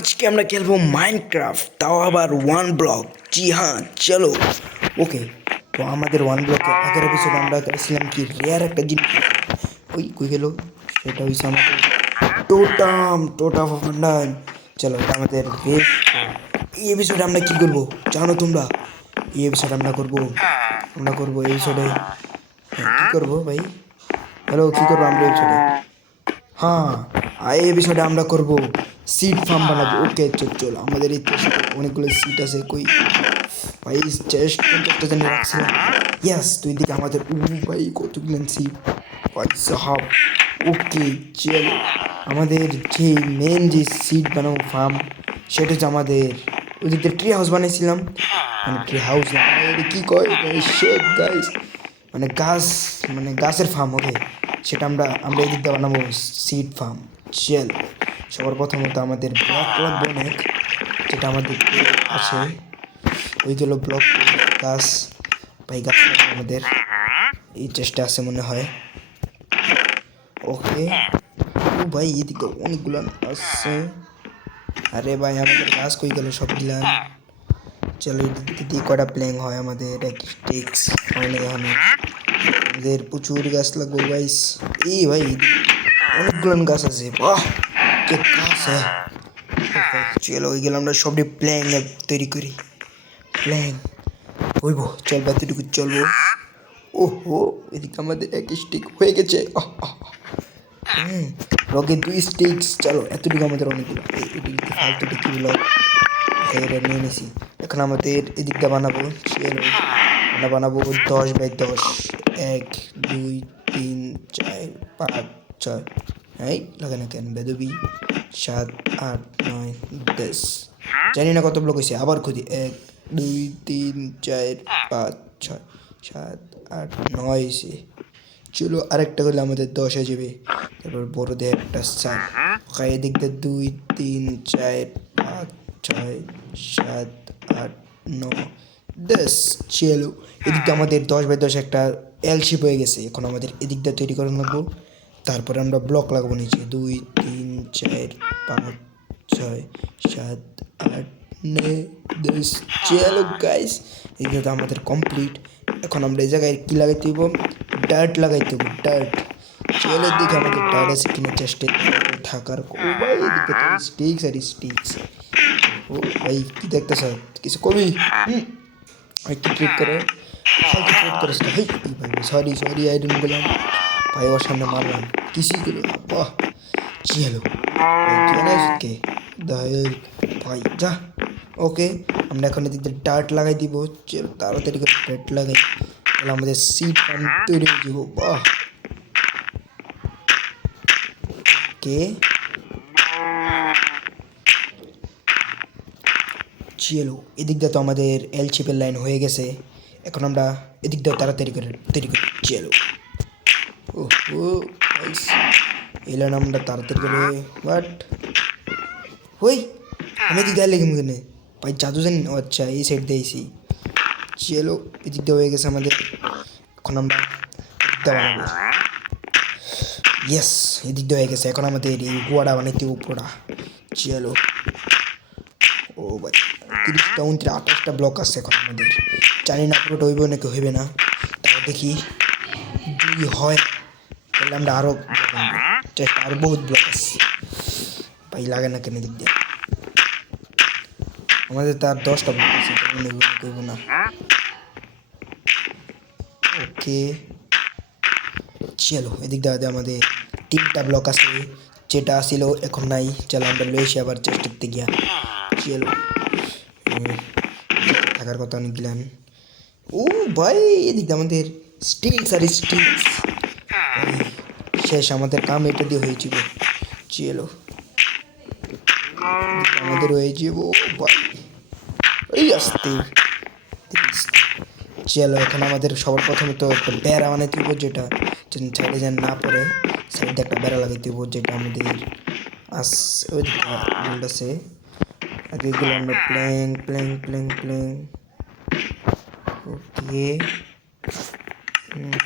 আজকে আমরা খেলবো মাইনক্রাফট, তাও আবার ওয়ান ব্লক। জি হ্যাঁ, চলো। ওকে, তো আমাদের ওয়ান ব্লকে আগের এপিসোডে আমরা গেছিলাম কি রেয়ার একটা জিনিস। ওই কই গেল, সেটা হয়েছে আমাদের টোটা ফান্ডান। চলো, এটা আমাদের রেস। এই এপিসোডে আমরা কি করব জানো তোমরা? এই এপিসোডে আমরা করবো এই এপিসোডে কি করবো ভাই? হ্যালো, কি করবো আমরা এই এপিসোডে? হ্যাঁ, এই এপিসোডে আমরা করব সিড ফার্ম বানাবো। ওকে, চল আমাদের এই চেস্টে অনেকগুলো সিট আছে। কই ভাই, চেস্ট 50টা জানি রাখছিলাম। ইয়াস, তুই দিকে আমাদের ভাই কতগুলো সিট ভাই সাহাব। ওকে, চল আমাদের যে মেন যে সিট বানাবো ফার্ম, সেটা হচ্ছে আমাদের ওদিকে ট্রি হাউস বানাইছিলাম। মানে ট্রি হাউস না, এটা কী কয়, শেড গাইস, মানে গাছ, মানে গাছের ফার্ম। ওকে, সেটা আমরা আমরা এদিক দিয়ে বানাবো সিড ফার্ম। চল, সবার প্রথমত আমাদের ব্লক লাগবে অনেক, যেটা আমাদের আছে ওইগুলো ব্লক। গাছ ভাই, গাছ লাগবে আমাদের। এই চেষ্টা আছে মনে হয়। ওকে, ও ভাই এদিকে অনেকগুলো আছে। আরে ভাই, আমাদের গাছ কই গেল সব দিলাম। চলো, এদিকে দিয়ে কটা প্ল্যাং হয় আমাদের, এক স্টিক্স হয় না এখানে। আমাদের প্রচুর গাছ লাগবে গাইস। এই ভাই অনেকগুলো গাছ আছে, বাহ কে গাছ হ্যাঁ। চলো, ওই গেলে আমরা সবটি প্ল্যাং তৈরি করি। প্ল্যাং হইব, চল বাতিটুকু চলবো। ওহো, এদিকে আমাদের এক স্টিক হয়ে গেছে। রকে 2 স্টিক্স। চলো, এতটুকু আমাদের অনেকগুলো। এদিকে ফালতুটি কি ব্লক এটা নিয়ে নিছি। এখন আমাদের এদিকটা বানাবো। চলো, আমরা বানাবো 10 বাই 10। 1 2 3 4 5 6, এই লাগে না কেন বেদবি, 7 8 9 10। জানি না কত ব্লক হয়েছে, আবার খুঁজি। 1 2 3 4 5 6 7 8 9 হয়েছে। চলো, আরেকটা করলে আমাদের 10 হয়ে যাবে। তারপর বড়দের একটা 7। এদিক দিয়ে 2 3 4 5 6 7 8 9 10। চলো, এদিকটা আমাদের 10 বাই 10 একটা এল শেপ হয়ে গেছে। এখন আমাদের এদিকটা তৈরি করে নেবো। তারপরে আমরা ব্লক লাগাবো নিচে 2 3 4 5 6 7 8 9 10। চলো গাইস, এদিকে তো আমাদের কমপ্লিট। এখন আমরা এই জায়গায় কী লাগাইতে হইব? ডার্ট লাগাইতে হইব, ডার্ট। চলো, দেখি আমাদের ডার্ট আছে কিনা চেষ্টা থাকার। ও ভাই, এদিকে তো স্টিক্স আর স্টিক্স। ও ভাই, কি দেখতেছ? কিছু কবি একটু ট্রিট করে, ফালতু ট্রিট করিস না। হেই ভাই, সরি সরি, আই ডোন্ট বললাম ভাই, ওর সামনে মারলাম, কিছুই করলো না। বাহ, কি হলো ভাই, কি কে দায়ের ভাই, যা। ওকে, আমরা এখন এদিক দিয়ে ডার্ট লাগাই দিব। চল তাড়াতাড়ি করে ডার্ট লাগাই, তাহলে আমাদের সিট পাম্প তৈরি হয়ে যাব। বাহ, ওকে চলো, এদিক দিয়ে তো আমাদের এল শেপের লাইন হয়ে গেছে। এখন আমরা এদিক দিয়ে তাড়াতাড়ি করে তৈরি করি। চলো, ও ও এই লাইন আমরা তাড়াতাড়ি করে, বাট হই আমি এদিক দিয়ে লেগে মুখে ভাই, জাদু জানি। ও আচ্ছা, এই সাইড দিয়েছি। চলো, এদিক দিয়ে হয়ে গেছে আমাদের। এখন আমরা এদিক দিয়ে বানাবো। ইয়েস, এদিক দিয়ে হয়ে গেছে। এখন আমাদের এই গোয়াটা বানাইতে উপরা। চলো, ও ভাই 30টা 29টা 28টা ব্লক আছে এখন আমাদের। জানি না পুরোটা হইব নাকি হইবে না, তাও দেখি। যদি হয় তাহলে আমরা আরও চেষ্টা, আরও বহুত ব্লক আছে ভাই, লাগে না কেন দিক দিয়ে। আমাদের তার 10টা ব্লক আছে, করব না। ওকে, চলো, এদিক দিয়ে আমাদের 3টা ব্লক আছে, যেটা আসিল এখন নাই। চলো, আমরা লইছি আবার চেষ্টাতে গিয়া। চলো, থাকার কথা অনেক গেলাম। ও ভাই, এদিক দিয়ে আমাদের স্টিক্স আর স্টিক্স শেষ, আমাদের কাম এটা দিয়ে হয়েছিল। চলো, আমাদের হয়ে যাব ভাই, এই আসতে। চলো, এখন আমাদের সবার প্রথমে তো একটা বেড়া বানাইতে হইব, যেটা সাইডে যেন না পড়ে। সাইডে একটা বেড়া লাগাইতে হইব, যেটা আমাদের আস ওই দিকটা আছে। আগে এগুলো আমরা প্ল্যাং প্ল্যাং প্ল্যাং প্ল্যাং। ওকে,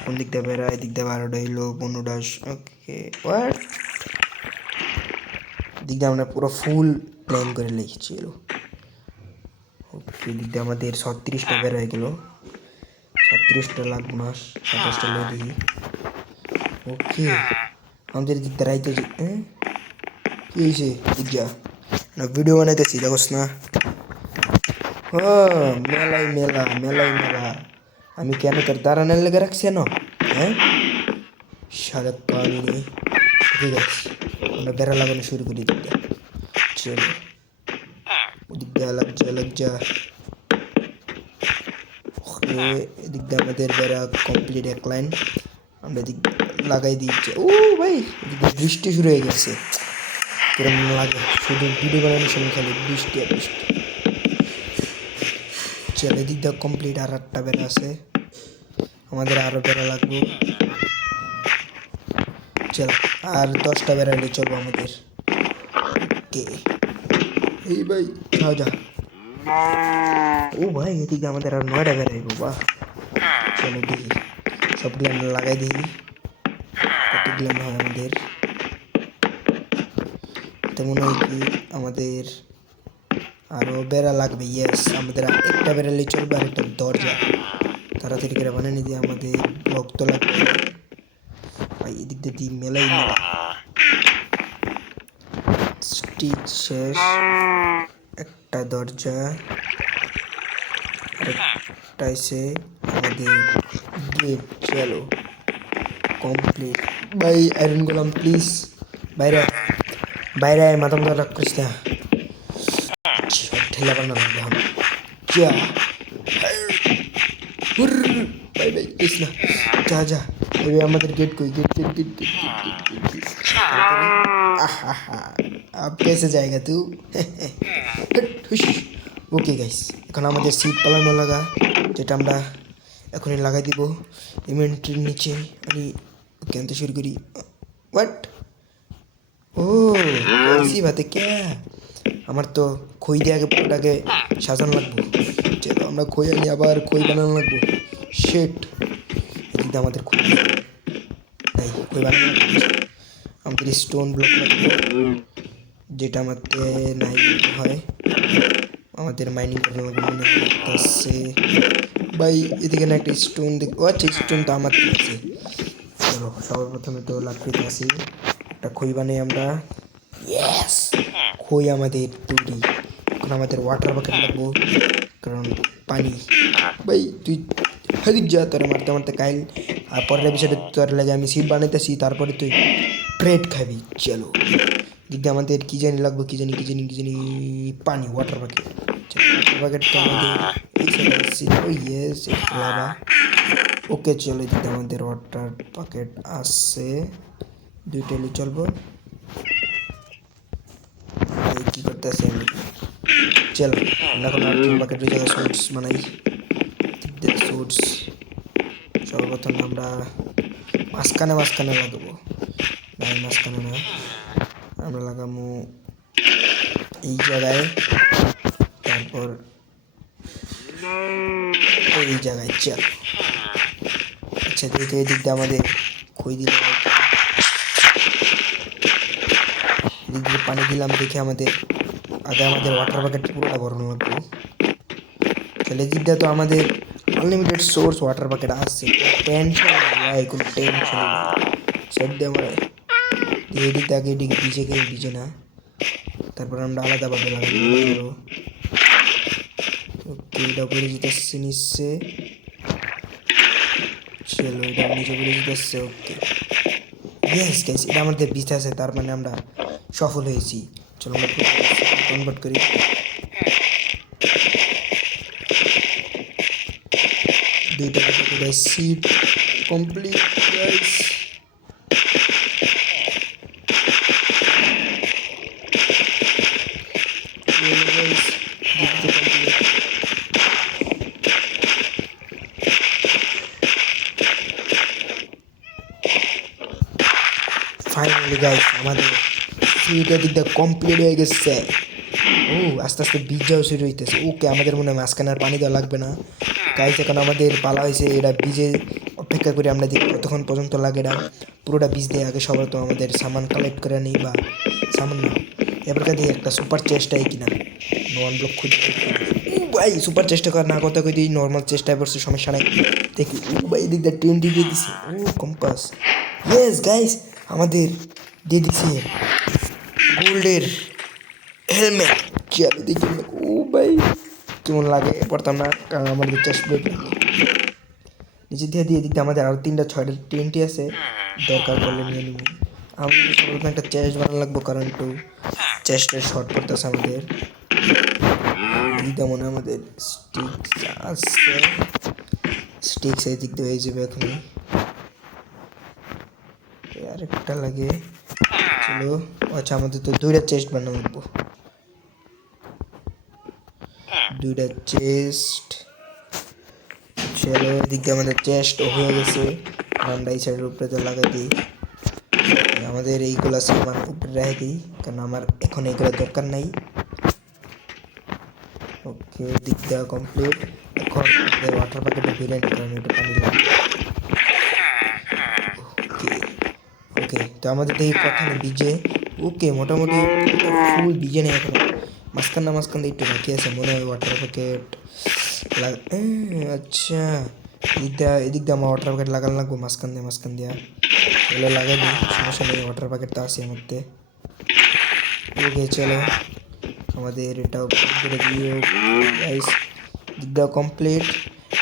কোন দিক দিয়ে বেড়া? এদিক দিয়ে 12টা হইলো, 15টা। ওকে, ওয়াট দিক দিয়ে আমরা পুরো ফুল প্ল্যান করে লিখছি। ওকে, দিক দিয়ে আমাদের 36টা বের হয়ে গেল। 36টা লাগবো না, 27টা লই দিই। ওকে, আমাদের দিক দিয়ে রাইতে কি হয়েছে দিক যা না ভিডিও বানাইতেছি দেখোস না। মেলাই মেলা মেলাই মেলা, আমি কেন তোর দাঁড়ানোর লেগে রাখছি না? হ্যাঁ সারা কামিনী। ঠিক আছে, আমরা বেড়া লাগানো শুরু করি দিক দিয়ে। চলো ওদিক দিয়ে লাগ যা। ওকে, এদিক দিয়ে আমাদের বেড়া কমপ্লিট এক লাইন আমরা এদিক লাগাই দিচ্ছি। ও ভাই, এদিক দিয়ে বৃষ্টি শুরু হয়ে গেছে, কিরম লাগে শুধু ভিডিও বানানোর সময় খালি বৃষ্টি আর বৃষ্টি। চলো এদিক দিয়ে কমপ্লিট, আর 8টা বেড়া আছে, আমাদের আরও বেড়া লাগবে। চলো আর 10টা বেড়া হলে চলবো আমাদের। ওকে এই ভাই যাও যা। ও ভাই, এদিকে আমাদের আর 9টা বেড়াইবো, বাহ। চলো দেখি সবগুলো আমরা লাগাই দিই, কতগুলো হয় আমাদের। তো মনে হয় কি আমাদের আরও বেড়া লাগবে। ইয়েস, আমাদের একটা বেড়ালেই চলবে, আর একটা দরজা তাড়াতাড়ি করে বানিয়ে দিয়ে আমাদের ব্লক তো লাগবে ভাই। এদিক দিয়ে মেলাই মেলা স্টিচ শেষ, একটা দরজা আরেকটা এসে আমাদের গেট। চলো কমপ্লিট ভাই। আয়রন গোলাম প্লিজ বাইরে বাইরে মাথা মাথা রাখ করিস না, সব ঠেলা বান্না লাগবে এখন। যা ভাই ভাই করিস না, যা যা। এবার আমাদের গেট কই, गेट गेट गेट गेट अब कैसे जाएगा तू? ওকে গাইস, এখন আমাদের সিট পালানো লাগা, যেটা আমরা এখনই লাগাই দিব ইনভেন্টরির নিচে। আমি ওকে আনতে শুরু করি। হোয়াট? ও ऐसी बात है क्या? আমার তো খই দিয়ে আগে পুরোটাকে সাজানো লাগবো। চলো আমরা খই আনি, আবার খই বানানো লাগবো। শেট, এদিকে আমাদের খই নাই, খই বানানো লাগবে। আমাদের স্টোন ব্লক লাগবে, যেটা আমাদের নাই হয়, আমাদের মাইনিং করানো লাগবে মনে হচ্ছে ভাই। এদিকে না একটা স্টোন দেখ, ও আচ্ছা স্টোন তো আমার আছে। চলো সবার প্রথমে তো লাকড়িতে আসি, একটা খই বানাই আমরা। ইয়েস, খই আমাদের তৈরি। এখন আমাদের ওয়াটার বাকেট লাগবো, কারণ পানি। ভাই তুই হেদিক যা, তোর মারতে মারতে কাইল। আর পরের বিষয়টা তোর লাগে আমি সিট বানাইতেছি, তারপরে তুই ব্রেড খাবি। চলো দিদি আমাদের কী জানি লাগবে, কী জানি পানি, ওয়াটার বাকেট। ওয়াটার বাকেট তো আমাদের ইয়েস লাভা। ওকে চলো দিদি আমাদের ওয়াটার বাকেট আসছে, দুইটালি চলবো। কী করতেছি আমি, চলো আমরা এখন ওয়াটার বাকেটের জায়গায় সুটস বানাই। সুটস সর্বপ্রথম আমরা মাঝখানে লাগাবো, না মাঝখানে না, আমরা লাগাবো এই জায়গায়, তারপর এই জায়গায়। চল আচ্ছা দেখে এই দিক দিয়ে আমাদের খই দিলাম, এদিক দিয়ে পানি দিলাম। দেখে আমাদের আগে আমাদের ওয়াটার বাকেট পুরোটা ভরানো লাগবো। তাহলে এদিক দিয়ে তো আমাদের আনলিমিটেড সোর্স ওয়াটার বাকেট আসছে, টেনশন নেই, কোনো টেনশন নেই। সেট দিয়ে আমরা এদিক আগে এদিকে ডিজে না, তারপর আমরা আলাদাভাবে লাগাবো। ওকে এটা উপরে যেতেছে নিচ্ছে, চলো এটা নিচে উপরে যেতেছে। ওকে ইয়েস গাইস, এটা আমাদের বিচ আছে, তার মানে আমরা সফল হয়েছি। চলো আমরা কনভার্ট করি। দুইটা seat complete guys. Finally guys আমাদের সিটটা দিকটা কমপ্লিট হয়ে গেছে। ও আস্তে আস্তে বীজটাও শুরু হইতেছে। ওকে আমাদের মনে হয় মাঝখানে আর পানি দেওয়া লাগবে না গাইস, এখন আমাদের পালা হয়েছে। এটা বীজে অপেক্ষা করে আমরা দেখি কতক্ষণ পর্যন্ত লাগে। এটা পুরোটা বীজ দিয়ে আগে সবার তো আমাদের সামান কালেক্ট করে নিই, বা সামান না এবার দিয়ে একটা সুপার চেষ্টাই কিনা নন ব্লক খুঁজে ভাই সুপার চেষ্টা কর না কথা কই দিই নর্মাল চেষ্টায় পড়ছে সমস্যা নাই দেখি ভাই এদিক দিয়ে 20 দিয়ে দিছে কম্পাস ইয়েস গাইস আমাদের দিয়ে দিছে গোল্ডের হেলমেট চল দেখি ভাই কেমন লাগে পড়তাম না কারণ আমাদের চেস্ট প্লেট নিচে দিয়ে দিক আমাদের আরও 3টা 6টা TNT আছে দরকার পড়লে নিয়ে নিব আমাদের সর্বপ্রথম একটা চেস্ট বানানো লাগবো কারণ একটু চেস্টের শর্ট পড়তেছে আমাদের দিকটা মনে হয় আমাদের স্টিক্স আছে স্টিক্স এই দিক দিয়ে হয়ে যাবে এখন আরেকটা লাগে চলো আচ্ছা আমাদের তো 2টা চেস্ট বানানো লাগবো 2টা চেস্ট চলো এদিক দিয়ে আমাদের চেস্ট হয়ে গেছে আমরা এই সাইডের উপরে তো লাগাই দিই আমাদের এইগুলা সামান উপরে রেখে দিই কারণ আমার এখন এইগুলো দরকার নাই ওকে দিক দেওয়া কমপ্লিট এখন আমাদের ওয়াটার প্যাকেটে ফিরে নিই কারণ একটু পানি লাগবে ওকে তো আমাদের এই প্রথমে ভিজে ওকে মোটামুটি ফুল ভিজে নেই এখন মাঝখান দিয়ে একটু বাকি আছে মনে হয় ওয়াটার প্যাকেট আচ্ছা এদিক দিয়ে আমার ওয়াটার প্যাকেট লাগানো লাগবো মাঝখান দিয়ে এগুলো লাগাই দিই সমস্যা নেই ওয়াটার প্যাকেট তো আছে আমার মধ্যে ওকে চলো আমাদের এটাও করে দিয়ে গাইস দিক দেওয়া কমপ্লিট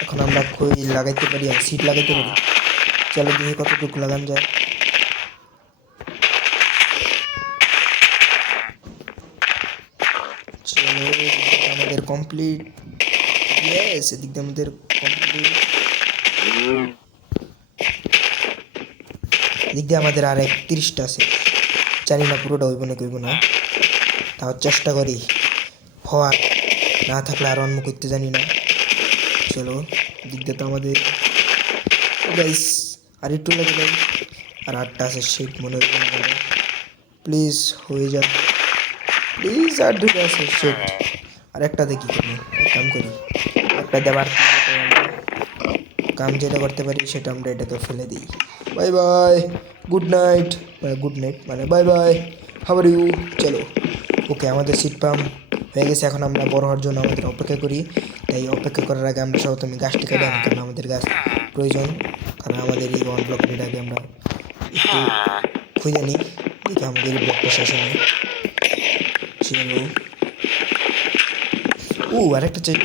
এখন আমরা খই লাগাইতে পারি আর সিট লাগাইতে পারি চলো দেখি কতটুকু লাগানো যায় চলো আমাদের কমপ্লিট ইয়েস এদিক দিয়ে আমাদের কমপ্লিট এদিক দিয়ে আমাদের আর 31টা আছে জানি না পুরোটা হইব না কইব না তাও চেষ্টা করি হওয়ার না থাকলে আর অন্য করতে জানি না চলো দিক দিয়ে তো আমাদের গাইস আর একটু লাগে যাই আর 8টা আছে শিট মনে হইব না প্লিজ হয়ে যা প্লিজ আর 2টা আছে শিট আর একটা দেখি কোনো এক কাম করি একটা দেবার কাম যেটা করতে পারি সেটা আমরা এটাকে ফেলে দিই বাই বাই গুড নাইট মানে bye bye how are you চলো ওকে আমাদের সিট পাম্প হয়ে গেছে এখন আমরা বড় হওয়ার জন্য আমাদের অপেক্ষা করি তাই অপেক্ষা করার আগে আমরা সর্বপ্রথমে গাছটি কেটে আনি কারণ আমাদের গাছ প্রয়োজন কারণ আমাদের এই 1 ব্লক মিনিট আগে আমরা একটু খুঁজে নিই দেখি আমাদের এই ব্লকটা শেষ হয় চলো আরেকটা চাই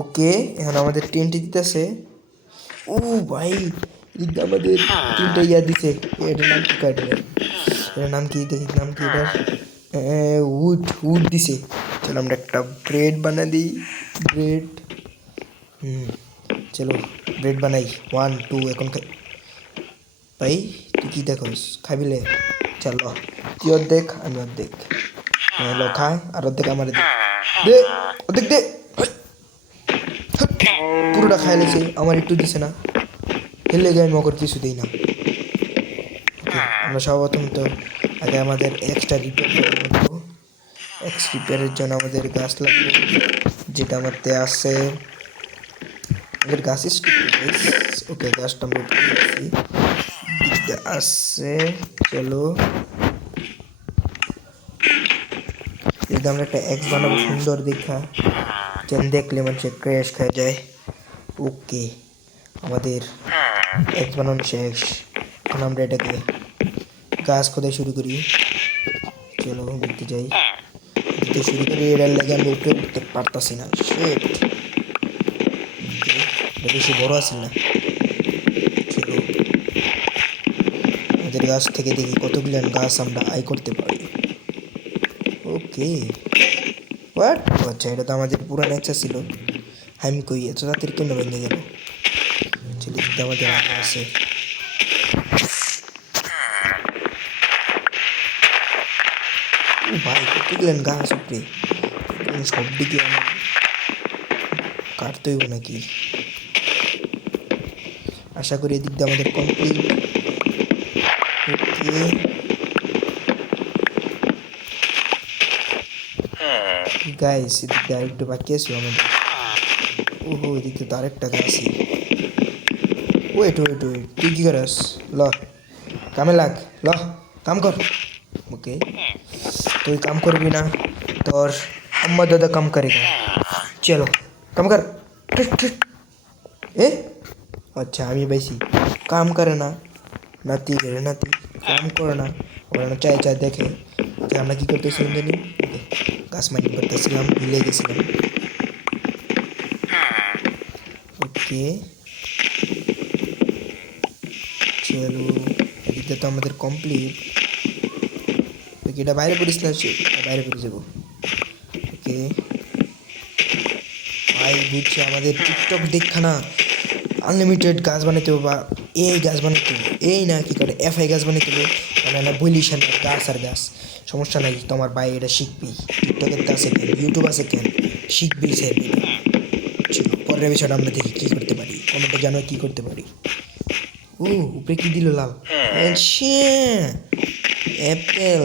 ওকে এখন আমাদের TNT দিতেছে ভাই এদিকে আমাদের 3টা ইয়া দিছে এটার নাম কি এটার নাম কি দেখি নাম কি এটার উড দিছে চলো আমরা একটা ব্রেড বানা দিই ব্রেড চলো ব্রেড বানাই 1 2 এখন ভাই তুই কি দেখোস খাবিলে চলো তুই অর্ধেক আমি অর্ধেক লো খা আর অর্ধেক আমার দে অর্ধেক দে পুরোটা খাই লেছে আমার একটু দিছে না হেলে গায়ে মগর কিছু দিই না আমরা সর্বপ্রথম তো আগে আমাদের এক্সট্রা রিপেয়ারের জন্য আমাদের গাছ লাগবে যেটা আমাদের আছে আমাদের গাছ ওকে গাছটা আমরা আসছে চলো যদি আমরা একটা এক্স বানাবো সুন্দর দেখা যেন দেখলে মানুষের ক্র্যাশ খায় যায় ওকে আমাদের এক্স বানানো শেষ এখন আমরা এটাকে গাছ খোদাই শুরু করি চলো দেখতে যাই দিতে শুরু করি এটার লেগে আমরা উপরে উঠতে পারতাছি না বেশি বড় আছে না চলো আমাদের গাছ থেকে দেখি কতগুলো গাছ আমরা আয় করতে পারি ওকে হোয়াট আচ্ছা এটা তো আমাদের পুরান ইচ্ছা ছিল আমি কই এত তাড়াতাড়ি কেন ভেঙে গেল চলো দিতে আমাদের আছে ভাই কতগুলেন গাছ উপরে সব দিকে আমার কাটতে হইব নাকি আশা করি এদিক দিয়ে আমাদের কমপ্লিট ওকে গাইস এদিক দিয়ে আরেকটু বাকি আছে আমাদের এদিক দিয়ে তো আরেকটা গাছই ওয়েট তুই কি করাস ল কামে লাগ ল কাম কর ওকে তুই काम করবি না তোর अम्मा दादा काम करेगा चलो काम कर ए अच्छा আমি বেশি काम করে না নাতি রে নাতি काम করে না আমরা না চাই চাই দেখে যে আমরা কি করতেছিলাম জানি গাছ মাইনিং করতেছিলাম ভুলে গেছিলাম ওকে চলো এটা তো আমাদের কমপ্লিট ওকে এটা বাইরে পড়িস না বাইরে পড়ে যাবো ওকে ভাই বুঝছি আমাদের টিকটক দেখা না আনলিমিটেড গাছ বানাইতে হবে বা এই গাছ বানাইতে হবে এই না কি করে এফআই গাছ বানাইতে হবে মানে না বলিস না গাছ আর গাছ সমস্যা নাই তোমার ভাই এটা শিখবি টিকটকের তো আছে কেন ইউটিউব আছে কেন শিখবি সে চলো পরের বিষয়টা আমরা দেখি কী করতে পারি কমেন্টে জানো কী করতে পারি ও উপরে কি দিল লাল অ্যাপেল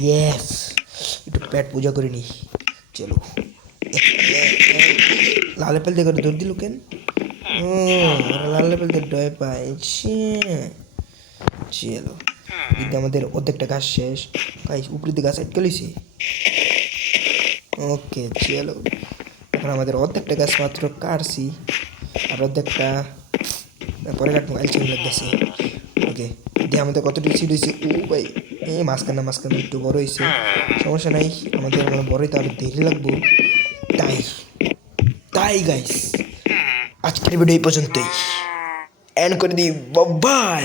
ইয়েস একটু পেট পূজা করে নি চলো লাল অ্যাপেল দিয়ে করে দৌড় দিল কেন ও লাল অ্যাপেল দিয়ে ডয় পাইছে চলো কিন্তু আমাদের অর্ধেকটা গাছ শেষ গাছ উপরে দিয়ে গাছ আটকে লইছি ওকে চলো এখন আমাদের অর্ধেকটা গাছ মাত্র কাটছি আর অর্ধেকটা পরে কাটবো আলছি লাগতেছে ওকে দিয়ে আমাদের কতটুকু সিট হয়েছে ও ভাই এই মাঝখানে একটু বড় হয়েছে সমস্যা নাই আমাদের মানে বড়ই তো আরও দেরি লাগবো তাই তাই গাইস আজকের ভিডিও এই পর্যন্তই এন্ড করে দিই বাই